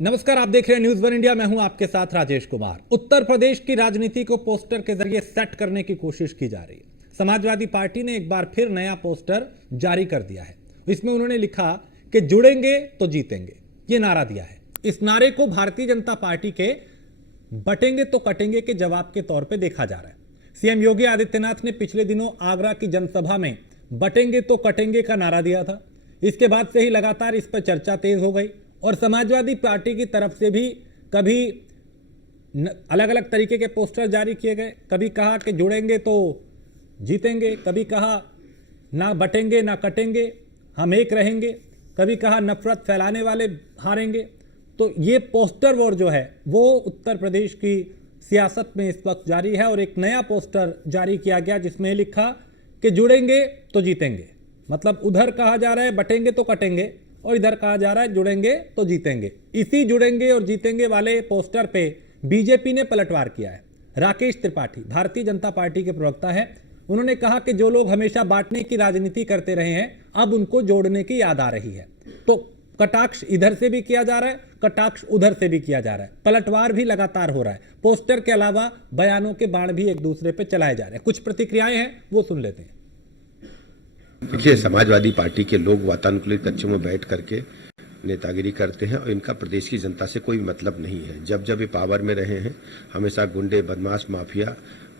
नमस्कार, आप देख रहे हैं न्यूज़ वन इंडिया। मैं हूं आपके साथ राजेश कुमार। उत्तर प्रदेश की राजनीति को पोस्टर के जरिए सेट करने की कोशिश की जा रही है। समाजवादी पार्टी ने एक बार फिर नया पोस्टर जारी कर दिया है। इसमें उन्होंने लिखा कि जुड़ेंगे तो जीतेंगे, ये नारा दिया है। इस नारे को भारतीय जनता पार्टी के बटेंगे तो कटेंगे के जवाब के तौर पर देखा जा रहा है। सीएम योगी आदित्यनाथ ने पिछले दिनों आगरा की जनसभा में बटेंगे तो कटेंगे का नारा दिया था। इसके बाद से ही लगातार इस पर चर्चा तेज हो गई और समाजवादी पार्टी की तरफ से भी कभी अलग अलग तरीके के पोस्टर जारी किए गए। कभी कहा कि जुड़ेंगे तो जीतेंगे, कभी कहा ना बटेंगे ना कटेंगे, हम एक रहेंगे, कभी कहा नफरत फैलाने वाले हारेंगे। तो ये पोस्टर वॉर जो है वो उत्तर प्रदेश की सियासत में इस वक्त जारी है और एक नया पोस्टर जारी किया गया जिसमें लिखा कि जुड़ेंगे तो जीतेंगे। मतलब उधर कहा जा रहा है बटेंगे तो कटेंगे और इधर कहा जा रहा है जुड़ेंगे तो जीतेंगे। इसी जुड़ेंगे और जीतेंगे वाले पोस्टर पे बीजेपी ने पलटवार किया है। राकेश त्रिपाठी भारतीय जनता पार्टी के प्रवक्ता हैं। उन्होंने कहा कि जो लोग हमेशा बांटने की राजनीति करते रहे हैं अब उनको जोड़ने की याद आ रही है। तो कटाक्ष इधर से भी किया जा रहा है, कटाक्ष उधर से भी किया जा रहा है, पलटवार भी लगातार हो रहा है। पोस्टर के अलावा बयानों के बाण भी एक दूसरे पे चलाए जा रहे हैं। कुछ प्रतिक्रियाएं हैं वो सुन लेते हैं। देखिए, समाजवादी पार्टी के लोग वातानुकूलित कक्षों में बैठ करके नेतागिरी करते हैं और इनका प्रदेश की जनता से कोई मतलब नहीं है। जब जब ये पावर में रहे हैं हमेशा गुंडे, बदमाश, माफिया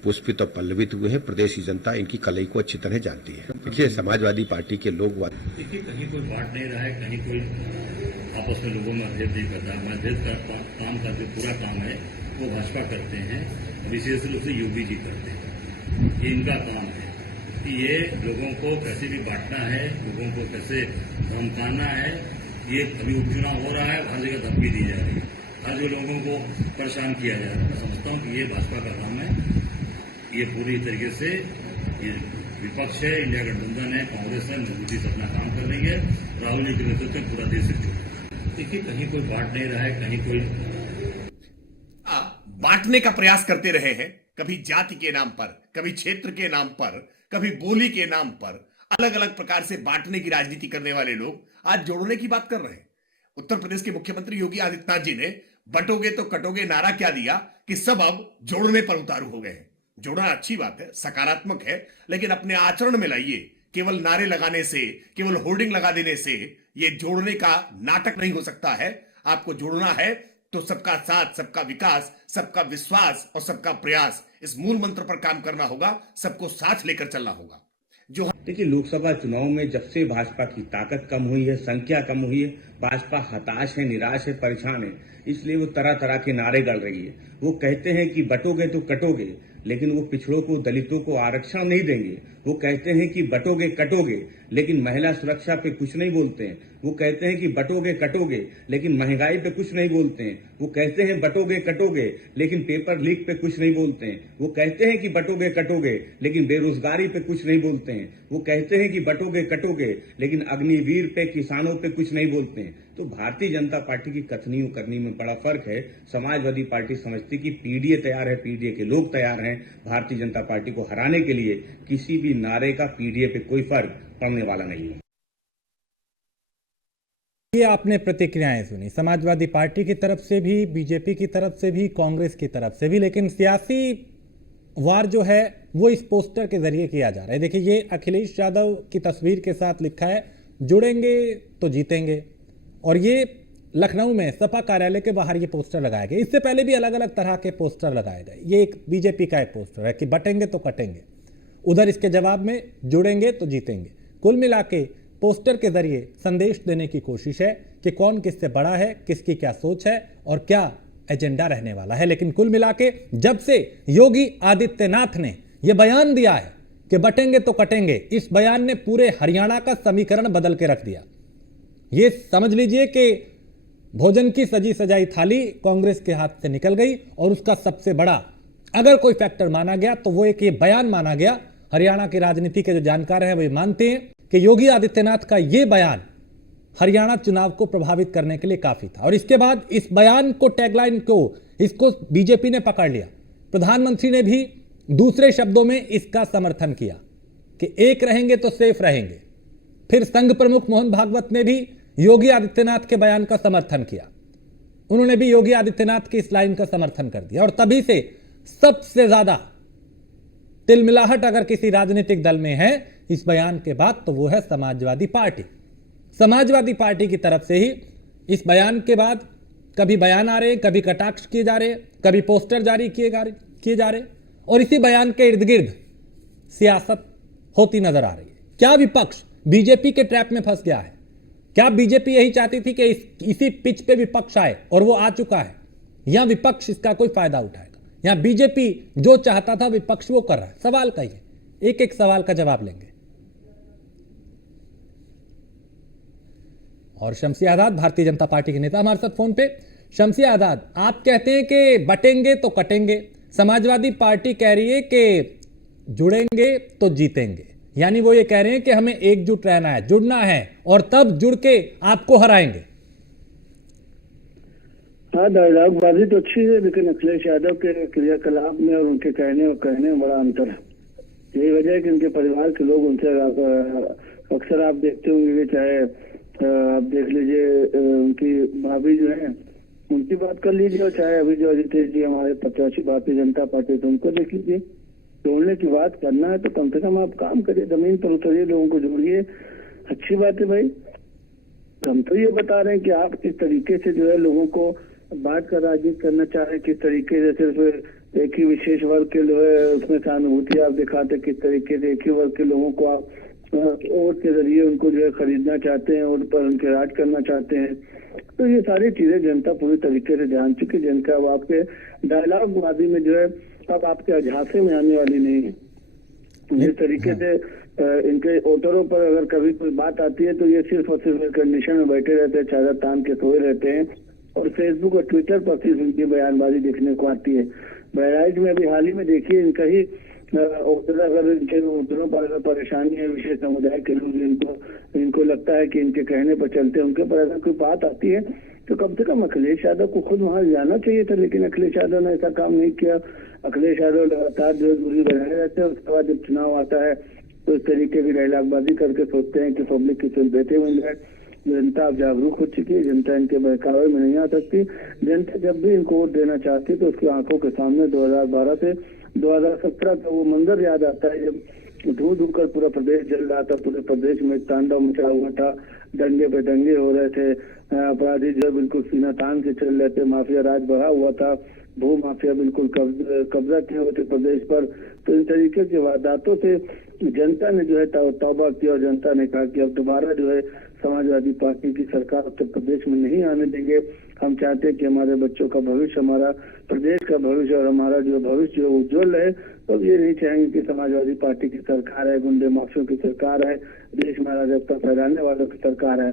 पुष्पित और पल्लवित हुए हैं। प्रदेश की जनता इनकी कलई को अच्छी तरह जानती है। देखिए, समाजवादी पार्टी के लोग देखिए, कहीं कोई बांट नहीं रहा है, कहीं कोई आपस में लोगों में मतभेद नहीं करता। मतभेद का काम का जो पूरा काम है वो भाजपा करते हैं, विशेष रूप से योगी जी करते हैं। ये इनका काम है कि ये लोगों को कैसे भी बांटना है, लोगों को कैसे धमकाना है। ये अभी उपचुनाव हो रहा है, हर जगह धमकी दी जा रही है, हर जगह लोगों को परेशान किया जा रहा है। मैं समझता हूँ कि ये भाजपा का काम है। ये पूरी तरीके से ये विपक्ष है, इंडिया गठबंधन है, कांग्रेस है, मजबूती से अपना काम कर रही है। राहुल जी के नेतृत्व में पूरा देश एकजुट है। देखिए, कहीं कोई बांट नहीं रहा है, कहीं कोई बांटने का प्रयास करते रहे हैं। कभी जाति के नाम पर, कभी क्षेत्र के नाम पर, कभी बोली के नाम पर अलग अलग प्रकार से बांटने की राजनीति करने वाले लोग आज जोड़ने की बात कर रहे हैं। उत्तर प्रदेश के मुख्यमंत्री योगी आदित्यनाथ जी ने बटोगे तो कटोगे नारा क्या दिया कि सब अब जोड़ने पर उतारू हो गए हैं। जोड़ना अच्छी बात है, सकारात्मक है, लेकिन अपने आचरण में लाइए। केवल नारे लगाने से, केवल होर्डिंग लगा देने से यह जोड़ने का नाटक नहीं हो सकता है। आपको जोड़ना है तो सबका साथ, सबका विकास, सबका विश्वास और सबका प्रयास, इस मूल मंत्र पर काम करना होगा। सबको साथ लेकर चलना होगा। जो देखिए, लोकसभा चुनाव में जब से भाजपा की ताकत कम हुई है, संख्या कम हुई है, भाजपा हताश है, निराश है, परेशान है। इसलिए वो तरह तरह के नारे गढ़ रही है। वो कहते हैं कि बटोगे तो कटोगे, लेकिन वो पिछड़ों को, दलितों को आरक्षण नहीं देंगे। वो कहते हैं कि बटोगे कटोगे, लेकिन महिला सुरक्षा पे कुछ नहीं बोलते हैं। वो कहते हैं कि बटोगे कटोगे, लेकिन महंगाई पे कुछ नहीं बोलते हैं। वो कहते हैं बटोगे कटोगे, लेकिन पेपर लीक पे कुछ नहीं बोलते हैं। वो कहते हैं कि बटोगे कटोगे, लेकिन बेरोजगारी पे कुछ नहीं बोलते हैं। वो कहते हैं कि बटोगे कटोगे, लेकिन अग्निवीर पे, किसानों पे कुछ नहीं बोलते हैं। तो भारतीय जनता पार्टी की कथनी और करनी में बड़ा फर्क है। समाजवादी पार्टी समझती कि पीडीए तैयार है, पीडीए के लोग तैयार हैं। भारतीय जनता पार्टी को हराने के लिए किसी भी नारे का पीडीए पे कोई फर्क पड़ने वाला नहीं है। ये आपने प्रतिक्रियाएं सुनी समाजवादी पार्टी की तरफ से भी, बीजेपी की तरफ से भी, कांग्रेस की तरफ से भी। लेकिन सियासी वार जो है वो इस पोस्टर के जरिए किया जा रहा है। देखिए, ये अखिलेश यादव की तस्वीर के साथ लिखा है जुड़ेंगे तो जीतेंगे, और ये लखनऊ में सपा कार्यालय के बाहर ये पोस्टर लगाया गया। इससे पहले भी अलग अलग तरह के पोस्टर लगाए गए। ये एक बीजेपी का एक पोस्टर है कि बटेंगे तो कटेंगे, उधर इसके जवाब में जुड़ेंगे तो जीतेंगे। कुल मिला के पोस्टर के जरिए संदेश देने की कोशिश है कि कौन किससे बड़ा है, किसकी क्या सोच है और क्या एजेंडा रहने वाला है। लेकिन कुल मिला के जब से योगी आदित्यनाथ ने यह बयान दिया है कि बटेंगे तो कटेंगे, इस बयान ने पूरे हरियाणा का समीकरण बदल के रख दिया। ये समझ लीजिए कि भोजन की सजी सजाई थाली कांग्रेस के हाथ से निकल गई और उसका सबसे बड़ा अगर कोई फैक्टर माना गया तो वो एक ये बयान माना गया। हरियाणा की राजनीति के जो जानकार हैं वो मानते हैं कि योगी आदित्यनाथ का ये बयान हरियाणा चुनाव को प्रभावित करने के लिए काफी था। और इसके बाद इस बयान को, टैगलाइन को, इसको बीजेपी ने पकड़ लिया। प्रधानमंत्री ने भी दूसरे शब्दों में इसका समर्थन किया कि एक रहेंगे तो सेफ रहेंगे। फिर संघ प्रमुख मोहन भागवत ने भी योगी आदित्यनाथ के बयान का समर्थन किया। उन्होंने भी योगी आदित्यनाथ की इस लाइन का समर्थन कर दिया। और तभी से सबसे ज्यादा तिलमिलाहट अगर किसी राजनीतिक दल में है इस बयान के बाद तो वो है समाजवादी पार्टी। समाजवादी पार्टी की तरफ से ही इस बयान के बाद कभी बयान आ रहे, कभी कटाक्ष किए जा रहे, कभी पोस्टर जारी किए जा रहे और इसी बयान के इर्द गिर्द सियासत होती नजर आ रही है। क्या विपक्ष बीजेपी के ट्रैप में फंस गया है? क्या बीजेपी यही चाहती थी कि इसी पिच पे विपक्ष आए और वो आ चुका है, या विपक्ष इसका कोई फायदा उठाएगा, या बीजेपी जो चाहता था विपक्ष वो कर रहा है? सवाल का ही है, एक एक सवाल का जवाब लेंगे। और शमसी आजाद भारतीय जनता पार्टी के नेता हमारे साथ फोन पे। शमसी आजाद, आप कहते हैं कि बटेंगे तो कटेंगे, समाजवादी पार्टी कह रही है कि जुड़ेंगे तो जीतेंगे, यानी वो ये कह रहे हैं कि हमें एकजुट रहना है, जुड़ना है और तब जुड़ के आपको हराएंगे। हाँ, डायलॉगबाजी तो अच्छी है, लेकिन अखिलेश यादव के क्रियाकलाप में और उनके कहने और कहने में बड़ा अंतर है। यही वजह है कि उनके परिवार के लोग उनसे अक्सर आप देखते होंगे, चाहे आप देख लीजिए उनकी भाभी जो है उनकी बात कर लीजिए, और चाहे अभी जो अजितेश जी हमारे प्रत्याशी भारतीय जनता पार्टी, तो उनको देख लीजिए। जोड़ने की बात करना है तो कम से कम आप काम करिए, जमीन पर उतरिए, लोगों को जोड़िए, अच्छी बात है भाई। हम तो ये बता रहे हैं कि आप किस तरीके से जो है लोगों को बात कर राजी करना चाह रहे हैं, किस तरीके से सिर्फ एक ही विशेष वर्ग के जो है उसमें सहानुभूति आप दिखाते, किस तरीके से एक ही वर्ग के लोगों को आप वोट के जरिए उनको जो है खरीदना चाहते हैं, वोट पर उनके राज करना चाहते हैं। तो ये सारी चीजें जनता पूरी तरीके से जान चुकी। जनता अब आपके डायलॉगबाजी में जो है अब आपके झांसे में आने वाली नहीं है। जिस तरीके से इनके वोटरों पर अगर कभी कोई बात आती है तो ये सिर्फ और सिर्फ कंडीशन में बैठे रहते हैं, चादर तान के सोए रहते हैं, और फेसबुक और ट्विटर पर सिर्फ इनकी बयानबाजी देखने को आती है। बहराइच में अभी हाल ही में देखिए, इनका ही अगर इनके वोटरों पर अगर परेशानी है, विशेष समुदाय के लोग इनको लगता है कि इनके कहने पर चलते, उनके पर अगर कोई बात आती है तो कम से कम अखिलेश यादव को खुद वहां जाना चाहिए था, लेकिन अखिलेश यादव ने ऐसा काम नहीं किया। अखिलेश यादव लगातार जो दूरी बनाए रहते हैं, उसके बाद जब चुनाव आता है तो इस तरीके की डायलॉगबाजी करके सोचते हैं कि पब्लिक की सुनते मिल जाए। जनता अब जागरूक हो चुकी है, जनता इनके बहकावे में नहीं आ सकती। जनता जब भी इनको वोट देना चाहती है तो उसकी आंखों के सामने 2012 से 2017 का वो मंजर याद आता है जब धू धू कर पूरा प्रदेश जल रहा था, पूरे प्रदेश में तांडव मचा हुआ था, दंगे पे दंगे हो रहे थे, अपराधी जो बिल्कुल सीना तान के चल रहे थे, माफिया राज बढ़ा हुआ था, भू माफिया बिल्कुल कब्जा किए हुए थे प्रदेश पर। तो इन तरीके की वारदातों से जनता ने जो है तौबा किया, और जनता ने कहा कि अब दोबारा जो है समाजवादी पार्टी की सरकार उत्तर प्रदेश में नहीं आने देंगे। हम चाहते हैं कि हमारे बच्चों का भविष्य, हमारा प्रदेश का भविष्य और हमारा जो भविष्य उज्जवल है। तो ये नहीं चाहेंगे कि समाजवादी पार्टी की सरकार है, गुंडे माफियों की सरकार है, देश में अराजकता फैलाने वालों की सरकार है।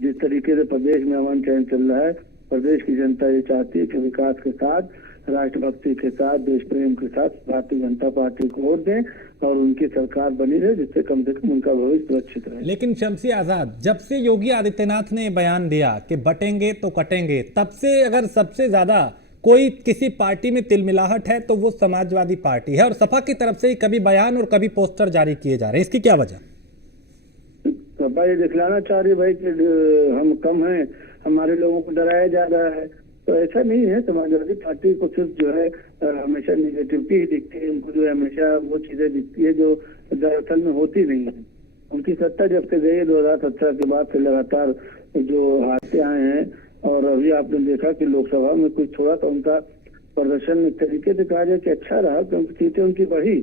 जिस तरीके से प्रदेश में अमन चैन चल रहा है, प्रदेश की जनता ये चाहती है कि विकास के साथ, राष्ट्रभक्ति के साथ, देश प्रेम के साथ भारतीय जनता पार्टी को वोट दें और उनकी सरकार बनी रहे, जिससे कम से कम उनका भविष्य सुरक्षित रहे। लेकिन शमसी आजाद, जब से योगी आदित्यनाथ ने बयान दिया कि बटेंगे तो कटेंगे, तब से अगर सबसे ज्यादा कोई किसी पार्टी में तिलमिलाहट है तो वो समाजवादी पार्टी है, और सपा की तरफ से ही कभी बयान और कभी पोस्टर जारी किए जा रहे हैं। इसकी क्या वजह? सपा ये दिखलाना चाह रही भाई कि हम कम हैं, हमारे लोगों को डराया जा रहा है। तो ऐसा नहीं है। समाजवादी पार्टी को सिर्फ जो है हमेशा निगेटिविटी ही दिखती है, उनको जो है हमेशा वो चीजें दिखती है जो दरअसल में होती नहीं है। उनकी सत्ता जब से गई 2017 के बाद से लगातार जो हारते आए हैं, और अभी आपने देखा कि लोकसभा में कुछ थोड़ा सा उनका प्रदर्शन एक तरीके से कहा जाए कि अच्छा रहा, क्योंकि सीटें उनकी बढ़ी।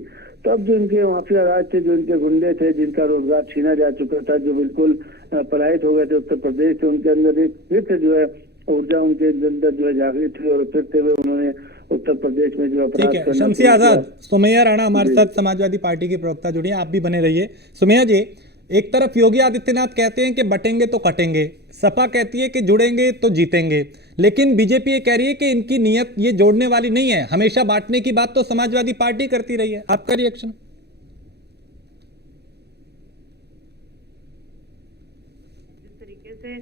तब जो इनके माफिया राज थे, जो इनके गुंडे थे, जिनका रोजगार छीना जा चुका था, जो बिल्कुल पलायित हो गए थे उत्तर प्रदेश से, उनके अंदर एक फिर से जो है ऊर्जा उनके अंदर जो है जागृत हुई, और फिर से उन्होंने उत्तर प्रदेश में जो अपराध ठीक है। शमसी आजाद, सुमैया राणा हमारे साथ समाजवादी पार्टी की प्रवक्ता जुड़ी हैं, आप भी बने रहिए। सुमैया जी, एक तरफ योगी आदित्यनाथ कहते हैं कि बटेंगे तो कटेंगे, सपा कहती है कि जुड़ेंगे तो जीतेंगे, लेकिन बीजेपी ये कह रही है कि इनकी नीयत ये जोड़ने वाली नहीं है, हमेशा बांटने की बात तो समाजवादी पार्टी करती रही है। आपका रिएक्शन? जिस तरीके से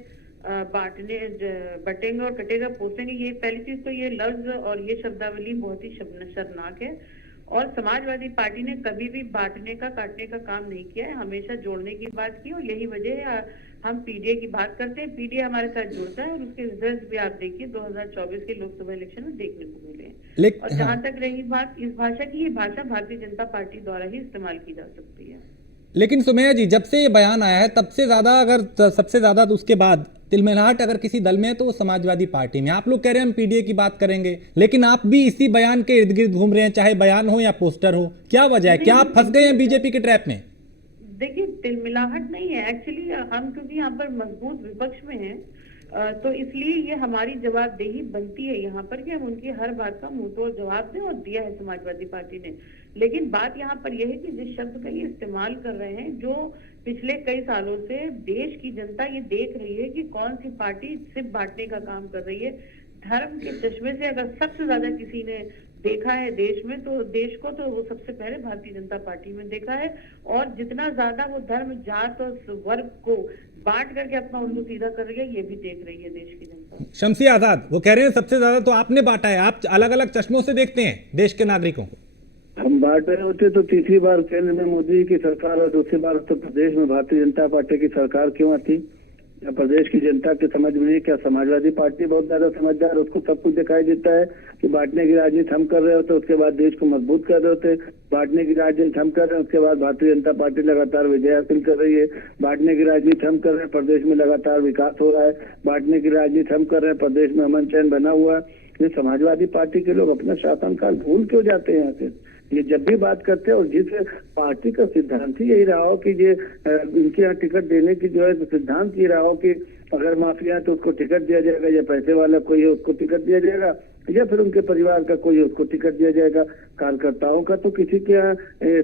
बटेंगे और कटेगा पोसेंगे, ये पहली चीज तो ये लफ्ज और ये शब्दावली बहुत ही शर्मनाक है। और समाजवादी पार्टी ने कभी भी बांटने का काटने का काम नहीं किया है, हमेशा जोड़ने की बात की, और यही वजह है हम पीडीए की बात करते हैं। पीडीए हमारे साथ जुड़ता है और उसके रिजल्ट भी आप देखिए 2024 के लोकसभा इलेक्शन में देखने को मिले हैं। और जहां तक रही बात इस भाषा की, ये भाषा भारतीय जनता पार्टी द्वारा ही इस्तेमाल की जा सकती है। लेकिन सुमैया जी, जब से ये बयान आया है तब से ज्यादा, अगर सबसे ज्यादा तो उसके बाद तिलमिलाहट अगर किसी दल में है तो वो समाजवादी पार्टी में। आप लोग कह रहे हैं हम पीडीए की बात करेंगे, लेकिन आप भी इसी बयान के इर्द गिर्द घूम रहे हैं, चाहे बयान हो या पोस्टर हो। क्या वजह है? क्या आप फंस गए हैं बीजेपी के ट्रैप में? देखिए, तिलमिलाहट नहीं है एक्चुअली, हम क्योंकि यहाँ पर मजबूत विपक्ष में हैं, तो इसलिए ये हमारी जवाबदेही बनती है यहाँ पर कि हम उनकी हर बात का मुंहतोड़ जवाब दें, और दिया है समाजवादी पार्टी ने। लेकिन बात यहाँ पर यह है कि जिस शब्द का ये इस्तेमाल कर रहे हैं, जो पिछले कई सालों से देश की जनता ये देख रही है कि कौन सी पार्टी सिर्फ बांटने का काम कर रही है। धर्म के चश्मे से अगर सबसे ज्यादा किसी ने देखा है देश में, तो देश को तो वो सबसे पहले भारतीय जनता पार्टी में देखा है। और जितना ज्यादा वो धर्म, जात और वर्ग को बांट करके अपना उल्लू सीधा कर रही है, ये भी देख रही है देश की जनता। शमसी आजाद वो कह रहे हैं सबसे ज्यादा तो आपने बांटा है, आप अलग अलग चश्मों से देखते हैं देश के नागरिकों को। हम बांट रहे होते तो तीसरी बार केंद्र में मोदी की सरकार और दूसरी बार उत्तर प्रदेश में भारतीय जनता पार्टी की सरकार क्यों आती? या प्रदेश की जनता के समझ में नहीं? क्या समाजवादी पार्टी बहुत ज्यादा समझदार, उसको सब कुछ दिखाई देता है कि बांटने की राजनीति हम कर रहे होते, उसके बाद देश को मजबूत कर रहे होते। बांटने की राजनीति हम कर रहे हैं, उसके बाद भारतीय जनता पार्टी लगातार विजय हासिल कर रही है। बांटने की राजनीति हम कर रहे हैं, प्रदेश में लगातार विकास हो रहा है। बांटने की राजनीति हम कर रहे हैं, प्रदेश में अमन चैन बना हुआ है। ये समाजवादी पार्टी के लोग अपना शासनकाल भूल क्यों जाते हैं यहाँ से? ये जब भी बात करते हैं, और जिस पार्टी का सिद्धांत ही यही रहा हो कि ये इनके यहाँ टिकट देने की जो है सिद्धांत ये रहा हो कि अगर माफिया है तो उसको टिकट दिया जाएगा, या पैसे वाला कोई है उसको टिकट दिया जाएगा, या फिर उनके परिवार का कोई है उसको टिकट दिया जाएगा। कार्यकर्ताओं का तो किसी के यहाँ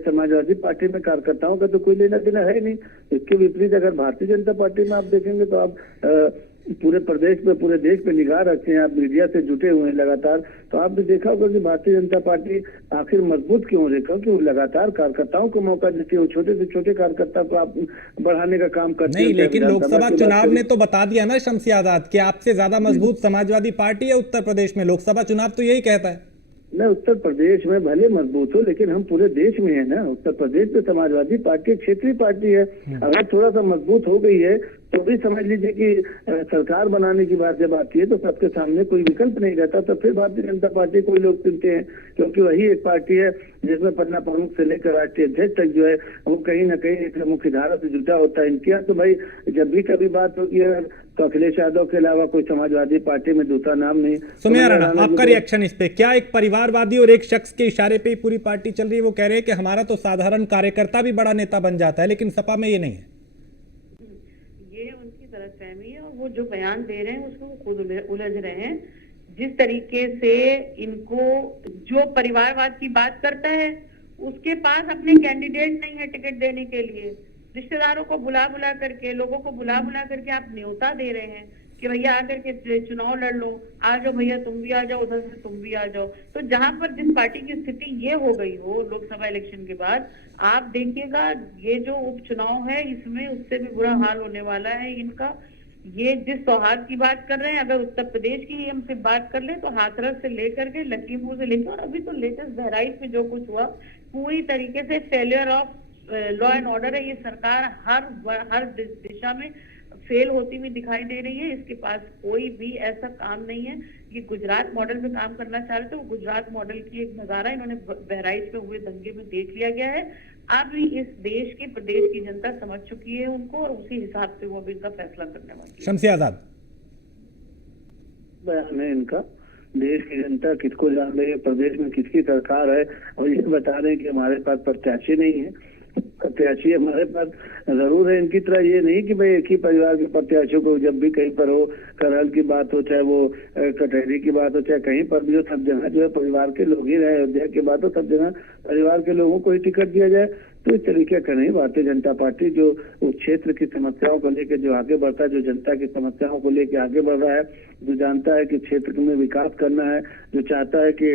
समाजवादी पार्टी में कार्यकर्ताओं का तो कोई लेना देना है नहीं। इसके विपरीत अगर भारतीय जनता पार्टी में आप देखेंगे तो आप पूरे प्रदेश पे, पूरे देश पे निगाह रखते हैं, आप मीडिया से जुटे हुए हैं लगातार, तो आपने देखा होगा कि भारतीय जनता पार्टी आखिर मजबूत क्यों हो रही है? क्योंकि वो लगातार कार्यकर्ताओं को मौका देती है, वो छोटे से छोटे कार्यकर्ता को आप बढ़ाने का काम करते हैं। नहीं, लेकिन लोकसभा चुनाव ने तो बता दिया ना शमसी आजाद कि आपसे ज्यादा मजबूत समाजवादी पार्टी है उत्तर प्रदेश में। लोकसभा चुनाव तो यही कहता है। मैं उत्तर प्रदेश में भले मजबूत हो, लेकिन हम पूरे देश में है ना। उत्तर प्रदेश में समाजवादी पार्टी क्षेत्रीय पार्टी है, अगर थोड़ा सा मजबूत हो गई है तो भी समझ लीजिए कि सरकार बनाने की बात जब आती है तो सबके सामने कोई विकल्प नहीं रहता, तो फिर भारतीय जनता पार्टी को लोग चुनते हैं, क्योंकि वही एक पार्टी है जिसमें पन्ना प्रमुख से लेकर राष्ट्रीय अध्यक्ष तक जो है वो कहीं ना कहीं एक मुख्य धारा से जुटा होता है। इनके यहाँ तो भाई जब भी कभी बात होगी है तो अखिलेश यादव के अलावा कोई समाजवादी पार्टी में दूसरा नाम नहीं। सुमैया राणा, आपका रिएक्शन इस पे क्या? एक परिवारवादी और एक शख्स के इशारे पे ही पूरी पार्टी चल रही है। वो कह रहे हैं कि हमारा तो साधारण कार्यकर्ता भी बड़ा नेता बन जाता है, लेकिन सपा में ये नहीं है। ये उनकी गलतफहमी है, और वो जो बयान दे रहे हैं उसको खुद उलझ रहे हैं। जिस तरीके से इनको जो परिवारवाद की बात करता है, उसके पास अपने कैंडिडेट नहीं है टिकट देने के लिए। रिश्तेदारों को बुला बुला करके, लोगों को बुला बुला करके आप न्योता दे रहे हैं कि भैया आकर के चुनाव लड़ लो, आ जाओ भैया तुम भी आ जाओ, उधर से तुम भी आ जाओ। तो जहां पर जिस पार्टी की स्थिति ये हो गई हो लोकसभा इलेक्शन के बाद, आप देखिएगा ये जो उपचुनाव है इसमें उससे भी बुरा हाल होने वाला है इनका। ये जिस सौहार्द की बात कर रहे हैं, अगर उत्तर प्रदेश की ही हमसे बात कर ले तो हाथरस से लेकर के लखीमपुर से लेकर, और अभी तो लेटेस्ट बहराइच में जो कुछ हुआ, पूरी तरीके से failure of law and order है। ये सरकार हर दिशा में फेल होती हुई दिखाई दे रही है। इसके पास कोई भी ऐसा काम नहीं है। ये गुजरात मॉडल पे काम करना चाह रहे थे, वो गुजरात मॉडल की एक नजारा इन्होंने बहराइच में हुए दंगे में देख लिया गया है। अब इस देश की, प्रदेश की जनता समझ चुकी है उनको, और उसी हिसाब से वो अभी इनका फैसला करने वाली है। शमसी आजाद, बयान है इनका, देश की जनता किसको जान रही है, प्रदेश में किसकी सरकार है, और ये बता रहे हैं कि हमारे पास प्रत्याशी नहीं है। प्रत्याशी हमारे पास जरूर है, इनकी तरह ये नहीं कि भाई एक ही परिवार के प्रत्याशियों को जब भी कहीं पर हो, करहल की बात हो, चाहे वो कटहरी की बात हो, चाहे कहीं पर भी हो, सब जगह जो है परिवार के लोग ही रहे। अयोध्या की बात हो, सब जगह परिवार के लोगों को ही टिकट दिया जाए। तो इस तरीके का नहीं, भारतीय जनता पार्टी जो उस क्षेत्र की समस्याओं को लेकर जो आगे बढ़ता है, जो जनता की समस्याओं को लेकर आगे बढ़ रहा है, जो जानता है कि क्षेत्र में विकास करना है, जो चाहता है कि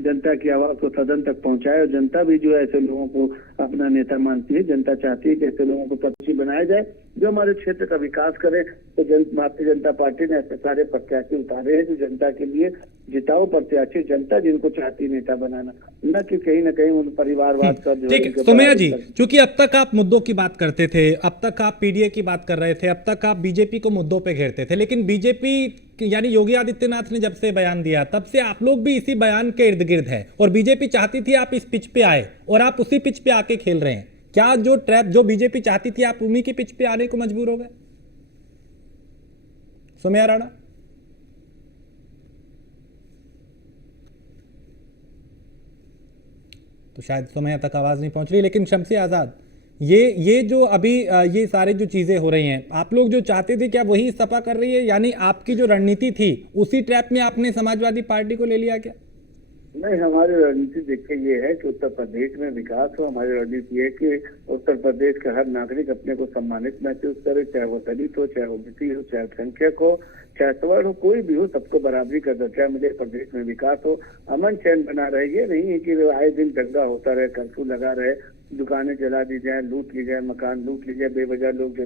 जनता की आवाज को सदन तक पहुंचाए, और जनता भी जो है ऐसे लोगों को अपना नेता मानती है। जनता चाहती है कि ऐसे लोगों को प्रत्याशी बनाया जाए, जो हमारे क्षेत्र का विकास करे। तो भारतीय जनता पार्टी ने ऐसे सारे प्रत्याशी उतारे हैं जो जनता के लिए जिताऊ प्रत्याशी, जनता जिनको चाहती नेता बनाना, न कि कहीं ना कहीं उन परिवारवाद का जो ठीक है सोमैया जी, क्योंकि अब तक आप मुद्दों की बात करते थे, अब तक आप पीडीए की बात कर रहे थे, अब तक आप बीजेपी को मुद्दों पे घेरते थे, लेकिन बीजेपी यानी योगी आदित्यनाथ ने जब से बयान दिया तब से आप लोग भी इसी बयान के इर्द गिर्द है, और बीजेपी चाहती थी आप इस पिच पे आए और आप उसी पिच पे आके खेल रहे हैं। क्या जो ट्रैप जो बीजेपी चाहती थी आप उन्हीं की पिच पे आने को मजबूर हो गए? सोमैया राणा। तो शायद सोमैया तक आवाज नहीं पहुंच रही, लेकिन शमसी आजाद, ये जो अभी ये सारे जो चीजें हो रही हैं, आप लोग जो चाहते थे क्या वही सपा कर रही है? यानी आपकी जो रणनीति थी उसी ट्रैप में आपने समाजवादी पार्टी को ले लिया क्या? नहीं, हमारी रणनीति देखिए ये है कि उत्तर प्रदेश में विकास हो। हमारी रणनीति है कि उत्तर प्रदेश का हर नागरिक अपने को सम्मानित महसूस करे, चाहे वो दलित हो, चाहे ओबीसी हो, चाहे अल्पसंख्यक हो, चाहे सवर्ण हो, कोई भी हो, सबको बराबरी का दर्जा मिले, प्रदेश में विकास हो, अमन चैन बना रहे। ये नहीं है कि आए दिन दंगा होता रहे, कर्फ्यू लगा रहे, दुकानें जला दी जाए, लूट ली जाए, मकान लूट ली जाए, बेवजह लोग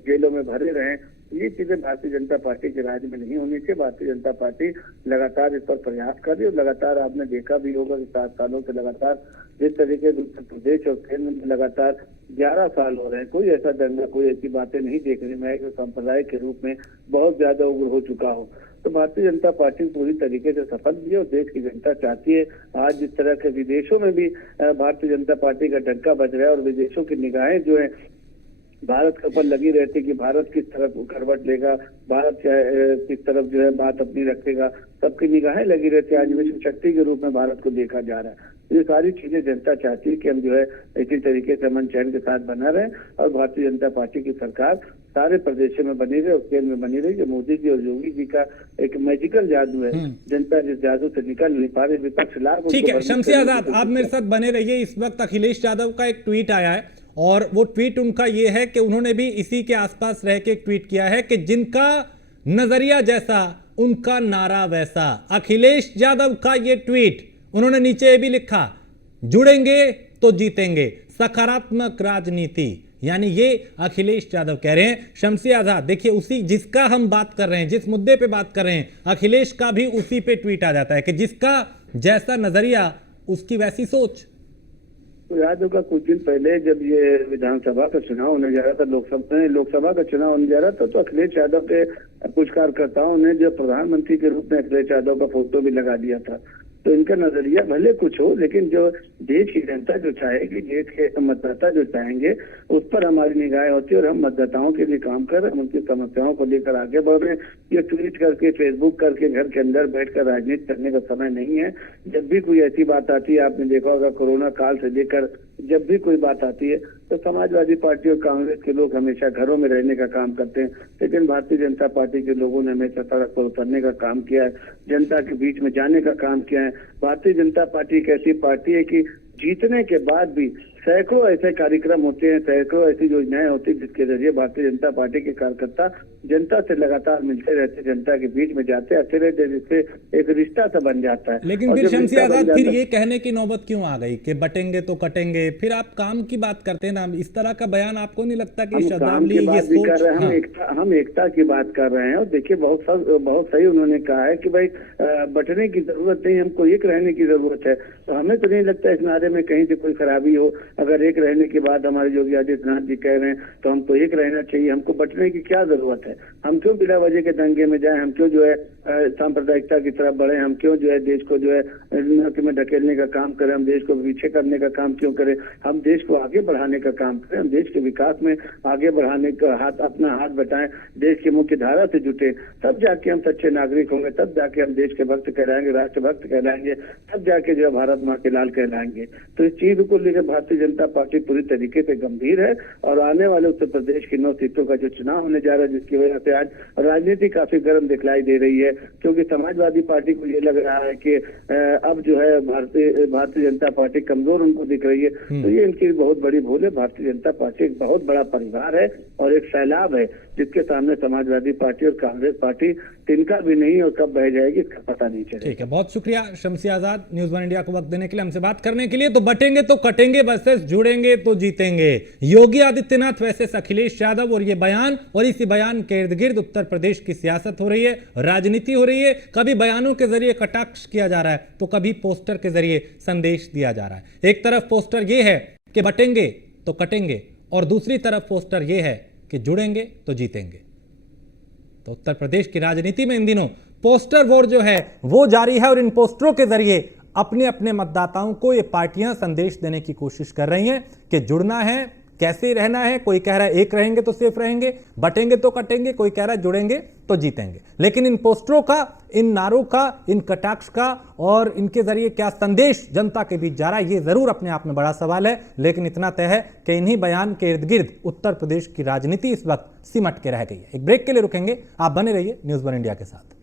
जेलों में भरे रहे। ये चीजें भारतीय जनता पार्टी के राज में नहीं होनी चाहिए। भारतीय जनता पार्टी लगातार इस पर प्रयास कर रही है और लगातार आपने देखा भी होगा कि 7 सालों से लगातार जिस तरीके से उत्तर प्रदेश और केंद्र में लगातार 11 साल हो रहे हैं, कोई ऐसा दंगा, कोई ऐसी बातें नहीं देखने में है कि संप्रदाय के रूप में बहुत ज्यादा उग्र हो चुका हो। तो भारतीय जनता पार्टी पूरी तरीके से सफल भी है और देश की जनता चाहती है। आज जिस तरह के विदेशों में भी भारतीय जनता पार्टी का डंका बज रहा है और विदेशों की निगाहें जो है भारत के ऊपर लगी रहती है कि भारत किस तरफ करवट लेगा, भारत किस तरफ जो है बात अपनी रखेगा, सबकी निगाहें लगी रहती है। आज विश्व शक्ति के रूप में भारत को देखा जा रहा है। ये सारी चीजें जनता चाहती है कि हम जो है इसी तरीके से अमन चैन के साथ बना रहे और भारतीय जनता पार्टी की सरकार सारे प्रदेशों में बनी रहे और केंद्र में बनी रही। जो मोदी जी और योगी जी का एक मैजिकल जादू है, जनता जिस जादू से निकल नहीं पा रही, विपक्ष लाभ। ठीक है शमसी आजाद, आप मेरे साथ बने रहिए। इस वक्त अखिलेश यादव का एक ट्वीट आया है और वो ट्वीट उनका ये है कि उन्होंने भी इसी के आसपास रह के एक ट्वीट किया है कि जिनका नजरिया जैसा उनका नारा वैसा। अखिलेश यादव का ये ट्वीट, उन्होंने नीचे ये भी लिखा, जुड़ेंगे तो जीतेंगे, सकारात्मक राजनीति। यानी ये अखिलेश यादव कह रहे हैं। शमसी आजाद देखिए, उसी जिसका हम बात कर रहे हैं, जिस मुद्दे पे बात कर रहे हैं, अखिलेश का भी उसी पे ट्वीट आ जाता है कि जिसका जैसा नजरिया उसकी वैसी सोच। तो याद होगा कुछ दिन पहले जब ये विधानसभा का चुनाव होने जा रहा था, लोकसभा का चुनाव होने जा रहा था, तो अखिलेश यादव के कुछ कार्यकर्ताओं ने जो प्रधानमंत्री के रूप में अखिलेश यादव का फोटो भी लगा दिया था। तो इनका नजरिया भले कुछ हो, लेकिन जो देश की जनता जो चाहेगी, देश के मतदाता जो चाहेंगे, उस पर हमारी निगाहें होती है और हम मतदाताओं के लिए काम कर रहे हैं, उनकी समस्याओं को लेकर आगे बढ़ रहे हैं। ये ट्वीट करके, फेसबुक करके घर के अंदर बैठकर राजनीति करने का समय नहीं है। जब भी कोई ऐसी बात आती है, आपने देखा होगा कोरोना काल से लेकर जब भी कोई बात आती है तो समाजवादी पार्टी और कांग्रेस के लोग हमेशा घरों में रहने का काम करते हैं, लेकिन भारतीय जनता पार्टी के लोगों ने हमेशा सड़क पर उतरने का काम किया है, जनता के बीच में जाने का काम किया है। भारतीय जनता पार्टी एक ऐसी पार्टी है कि जीतने के बाद भी सैकड़ों ऐसे कार्यक्रम होते हैं, सैकड़ों ऐसी योजनाएं होती हैं जिसके जरिए भारतीय जनता पार्टी के कार्यकर्ता जनता से लगातार मिलते रहते, जनता के बीच में जाते आते रहते, जिससे एक रिश्ता सा बन जाता है। लेकिन फिर शमसी आजाद, फिर ये कहने की नौबत क्यों आ गई कि बटेंगे तो कटेंगे? फिर आप काम की बात करते हैं ना, इस तरह का बयान आपको नहीं लगता कि शब्दावली ये सोच? हम एकता की बात कर रहे हैं और देखिए बहुत सही उन्होंने कहा है कि भाई बटने की जरूरत नहीं, हमको एक रहने की जरूरत है। तो हमें तो नहीं लगता इस नारे में कहीं से कोई खराबी हो। अगर एक रहने के बाद हमारे योगी आदित्यनाथ जी कह रहे हैं तो हमको एक रहना चाहिए, हमको बटने की क्या जरूरत है? हम क्यों बिना वजह के दंगे में जाएं? हम क्यों जो है सांप्रदायिकता की तरफ बढ़े? हम क्यों जो है देश को जो है में ढकेलने का काम करें? हम देश को पीछे करने का काम क्यों करें? हम देश को आगे बढ़ाने का काम करें, हम देश के विकास में आगे बढ़ाने का अपना हाथ बटाएं, देश की मुख्य धारा से जुटे, तब जाके हम सच्चे नागरिक होंगे, तब जाके हम देश के भक्त कहलाएंगे, राष्ट्र भक्त कहलाएंगे, तब जाके जो है भारत माँ के लाल कहलाएंगे। तो इस चीज को लेकर भारतीय जनता पार्टी पूरी तरीके से गंभीर है और आने वाले उत्तर प्रदेश की 9 सीटों का जो चुनाव होने जा रहा है, जिसकी वजह से आज राजनीति काफी गर्म दिखलाई दे रही है, क्योंकि समाजवादी पार्टी को ये लग रहा है कि अब जो है भारतीय जनता पार्टी कमजोर उनको दिख रही है। तो ये इनकी बहुत बड़ी भूल है। भारतीय जनता पार्टी एक बहुत बड़ा परिवार है और एक सैलाब है जिसके सामने समाजवादी पार्टी और कांग्रेस पार्टी तिनका भी नहीं और कब बह जाएगी इसका पता नहीं चलेगा। ठीक है, बहुत शुक्रिया शमसी आजाद न्यूज वन इंडिया को वक्त देने के लिए, हमसे बात करने के लिए। तो बटेंगे तो कटेंगे वर्सेस जुड़ेंगे तो जीतेंगे, योगी आदित्यनाथ वर्सेस अखिलेश यादव, और ये बयान और इसी बयान के इर्द गिर्द उत्तर प्रदेश की सियासत हो रही है, राजनीति हो रही है। कभी बयानों के जरिए कटाक्ष किया जा रहा है तो कभी पोस्टर के जरिए संदेश दिया जा रहा है। एक तरफ पोस्टर ये है कि बटेंगे तो कटेंगे, और दूसरी तरफ पोस्टर ये है कि जुड़ेंगे तो जीतेंगे। तो उत्तर प्रदेश की राजनीति में इन दिनों पोस्टर वॉर जो है वो जारी है, और इन पोस्टरों के जरिए अपने अपने मतदाताओं को ये पार्टियां संदेश देने की कोशिश कर रही हैं कि जुड़ना है, कैसे रहना है। कोई कह रहा है एक रहेंगे तो सेफ रहेंगे, बटेंगे तो कटेंगे, कोई कह रहा है जुड़ेंगे तो जीतेंगे। लेकिन इन पोस्टरों का, इन नारों का, इन कटाक्ष का और इनके जरिए क्या संदेश जनता के बीच जा रहा है, ये जरूर अपने आप में बड़ा सवाल है। लेकिन इतना तय है कि इन्हीं बयान के इर्द गिर्द उत्तर प्रदेश की राजनीति इस वक्त सिमट के रह गई है। एक ब्रेक के लिए रुकेंगे, आप बने रहिए न्यूज़ वन इंडिया के साथ।